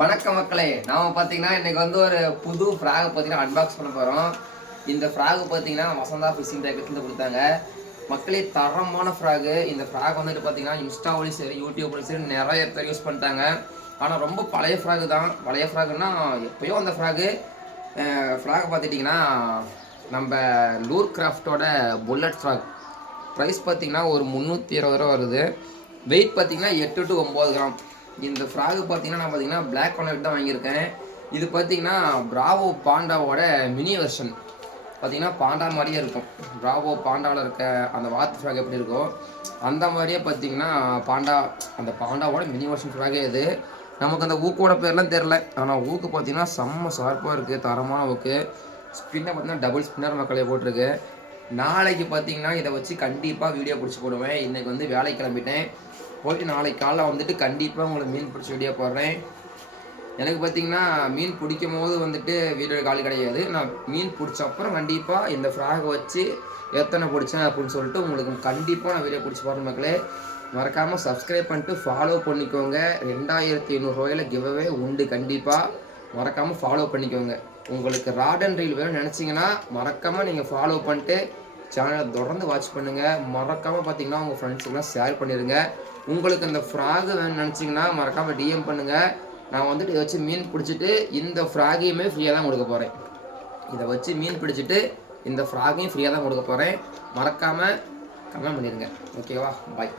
வணக்கம் மக்களே, நாம பார்த்தீங்கன்னா இன்னைக்கு வந்து ஒரு புது ஃப்ராக் பார்த்தீங்கன்னா அன்பாக்ஸ் பண்ண போகிறோம். இந்த ஃப்ராக் பார்த்தீங்கன்னா வசந்தா ஃபிஷிங் பேக்கெட்லேருந்து கொடுத்தாங்க. மக்களே தரமான ஃப்ராகு. இந்த ஃப்ராக் வந்துட்டு பார்த்தீங்கன்னா இன்ஸ்டாவிலையும் சரி யூடியூப்லையும் சரி நிறைய பேர் யூஸ் பண்ணிட்டாங்க. ஆனால் ரொம்ப பழைய ஃப்ராகு தான். பழைய ஃப்ராகுன்னா எப்பயோ அந்த ஃப்ராக் பார்த்துட்டிங்கன்னா நம்ம லூர் கிராஃப்டோட புல்லட் ஃப்ராக். ப்ரைஸ் பார்த்தீங்கன்னா ஒரு 320 ரூபா வருது. வெயிட் பார்த்தீங்கன்னா 8 to 9 கிராம். இந்த ஃப்ராகு பார்த்தீங்கன்னா நான் பார்த்தீங்கன்னா பிளாக் கலர் தான் வாங்கியிருக்கேன். இது பார்த்தீங்கன்னா பிராவோ பாண்டாவோட மினி வெர்ஷன். பார்த்தீங்கன்னா பாண்டா மாதிரியே இருக்கும். பிராவோ பாண்டாவில் இருக்க அந்த வாத்து ஃப்ராக் எப்படி இருக்கோ அந்த மாதிரியே பார்த்தீங்கன்னா அந்த பாண்டாவோட மினி வெர்ஷன் ஃப்ராகே இது. நமக்கு அந்த ஊக்கோட பேர்லாம் தெரில, ஆனால் ஊக்கு பார்த்தீங்கன்னா செம்ம ஷார்ப்பாக இருக்குது, தரமான ஊக்கு. ஸ்பின்னை பார்த்தீங்கன்னா டபுள் ஸ்பின்னர் மக்களே போட்டிருக்கு. நாளைக்கு பார்த்தீங்கன்னா இதை வச்சு கண்டிப்பாக வீடியோ பிடிச்சி போடுவேன். இன்றைக்கி வந்து வேலைக்கு கிளம்பிட்டேன். போயிட்டு நாளைக்கு காலைல வந்துட்டு கண்டிப்பாக உங்களுக்கு மீன் பிடிச்ச வீடியோ போடுறேன். எனக்கு பார்த்தீங்கன்னா மீன் பிடிக்கும் போது வந்துட்டு வீடியோ கால் கிடையாது. நான் மீன் பிடிச்ச அப்புறம் கண்டிப்பாக இந்த ஃப்ராகை வச்சு எத்தனை பிடிச்சேன் அப்படின்னு சொல்லிட்டு உங்களுக்கு கண்டிப்பாக நான் வீடியோ பிடிச்சி போடுற மக்களே. மறக்காமல் சப்ஸ்கிரைப் பண்ணிட்டு ஃபாலோ பண்ணிக்கோங்க. 2500 ரூபாயில் கிவ்அவே உண்டு. கண்டிப்பாக மறக்காமல் ஃபாலோ பண்ணிக்கோங்க. உங்களுக்கு ராட் அண்ட் ரீல் வேணும்னு நினச்சிங்கன்னா மறக்காமல் நீங்கள் ஃபாலோ பண்ணிட்டு சேனலை தொடர்ந்து வாட்ச் பண்ணுங்கள். மறக்காமல் பார்த்தீங்கன்னா உங்கள் ஃப்ரெண்ட்ஸுக்கெல்லாம் ஷேர் பண்ணிடுங்க. உங்களுக்கு அந்த ஃப்ராகு வேணும்னு நினச்சிங்கன்னா மறக்காமல் டிஎம் பண்ணுங்கள். நான் வந்துட்டு இதை வச்சு மீன் பிடிச்சிட்டு இந்த ஃப்ராகையுமே ஃப்ரீயாக தான் கொடுக்க போகிறேன். இதை வச்சு மீன் பிடிச்சிட்டு இந்த ஃப்ராகையும் ஃப்ரீயாக தான் கொடுக்க போகிறேன். மறக்காமல் கமெண்ட் பண்ணிடுங்க. ஓகேவா? பாய்.